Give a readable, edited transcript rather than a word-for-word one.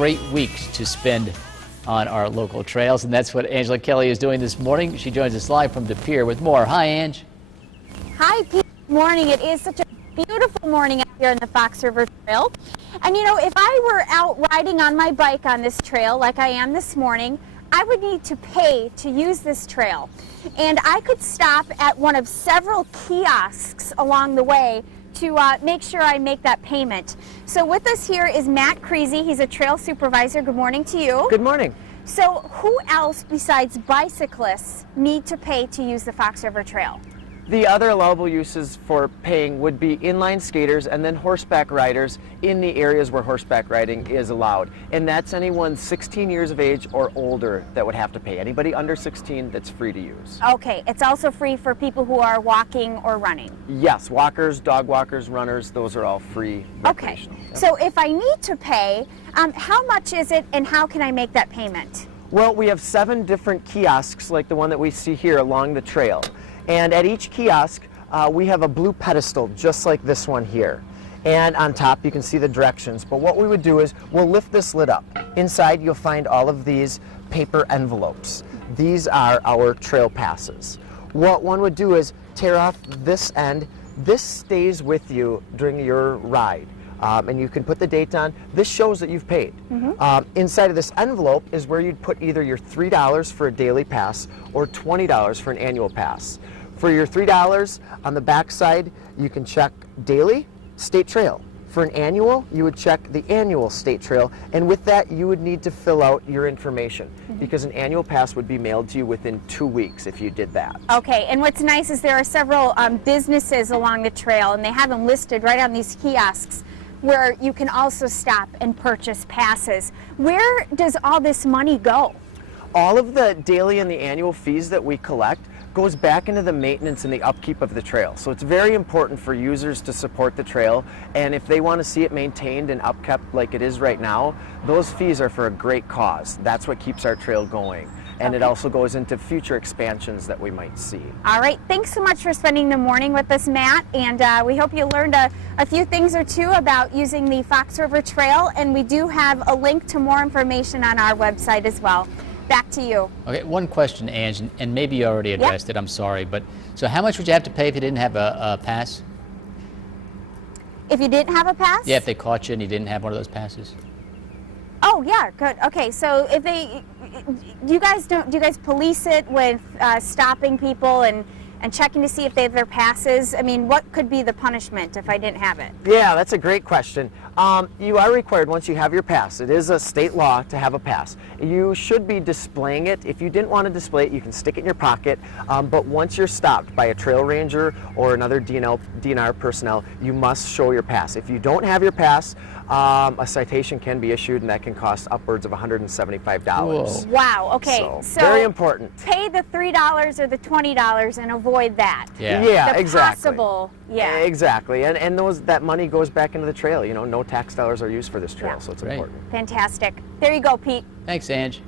Great weeks to spend on our local trails, and that's what Angela Kelly is doing this morning. She joins us live from the Pere with more. Hi, Ange. Hi, Pete. Good morning. It is such a beautiful morning out here on the Fox River Trail. And you know, if I were out riding on my bike on this trail like I am this morning, I would need to pay to use this trail. And I could stop at one of several kiosks along the way to make sure I make that payment. So with us here is Matt Creasy. He's a trail supervisor. Good morning to you. Good morning. So who else besides bicyclists need to pay to use the Fox River Trail? The other allowable uses for paying would be inline skaters and then horseback riders in the areas where horseback riding is allowed. And that's anyone 16 years of age or older that would have to pay. Anybody under 16, that's free to use. Okay, it's also free for people who are walking or running? Yes, walkers, dog walkers, runners, those are all free recreational. Okay, so if I need to pay, how much is it and how can I make that payment? Well, we have 7 different kiosks like the one that we see here along the trail. And at each kiosk, we have a blue pedestal just like this one here. And on top you can see the directions. But what we would do is we'll lift this lid up. Inside you'll find all of these paper envelopes. These are our trail passes. What one would do is tear off this end. This stays with you during your ride. And you can put the date on. This shows that you've paid. Inside of this envelope is where you'd put either your $3 for a daily pass or $20 for an annual pass. For your $3 on the back side, you can check daily, state trail. For an annual, you would check the annual state trail, and with that you would need to fill out your information because an annual pass would be mailed to you within 2 weeks if you did that. Okay, and what's nice is there are several businesses along the trail, and they have them listed right on these kiosks where you can also stop and purchase passes. Where does all this money go? All of the daily and the annual fees that we collect goes back into the maintenance and the upkeep of the trail. So it's very important for users to support the trail, and if they want to see it maintained and upkept like it is right now, those fees are for a great cause. That's what keeps our trail going. And it also goes into future expansions that we might see. All right, thanks so much for spending the morning with us, Matt, and we hope you learned a few things or two about using the Fox River Trail, and we do have a link to more information on our website as well. Back to you. Okay, one question, Ange, and maybe you already addressed it, I'm sorry, but so how much would you have to pay if you didn't have a pass? If you didn't have a pass? Yeah, if they caught you and you didn't have one of those passes. Oh yeah, good. Okay, so if do you guys police it with stopping people and checking to see if they have their passes? I mean, what could be the punishment if I didn't have it? Yeah, that's a great question. You are required once you have your pass. It is a state law to have a pass. You should be displaying it. If you didn't want to display it, you can stick it in your pocket. But once you're stopped by a trail ranger or another DNR personnel, you must show your pass. If you don't have your pass, a citation can be issued, and that can cost upwards of $175. Whoa. Wow. Okay. So very important. Pay the $3 or the $20 and avoid that. Yeah, the exactly. Possible. Yeah. Exactly. And that money goes back into the trail. You know, no tax dollars are used for this trail, so it's important. Fantastic. There you go, Pete. Thanks, Ange.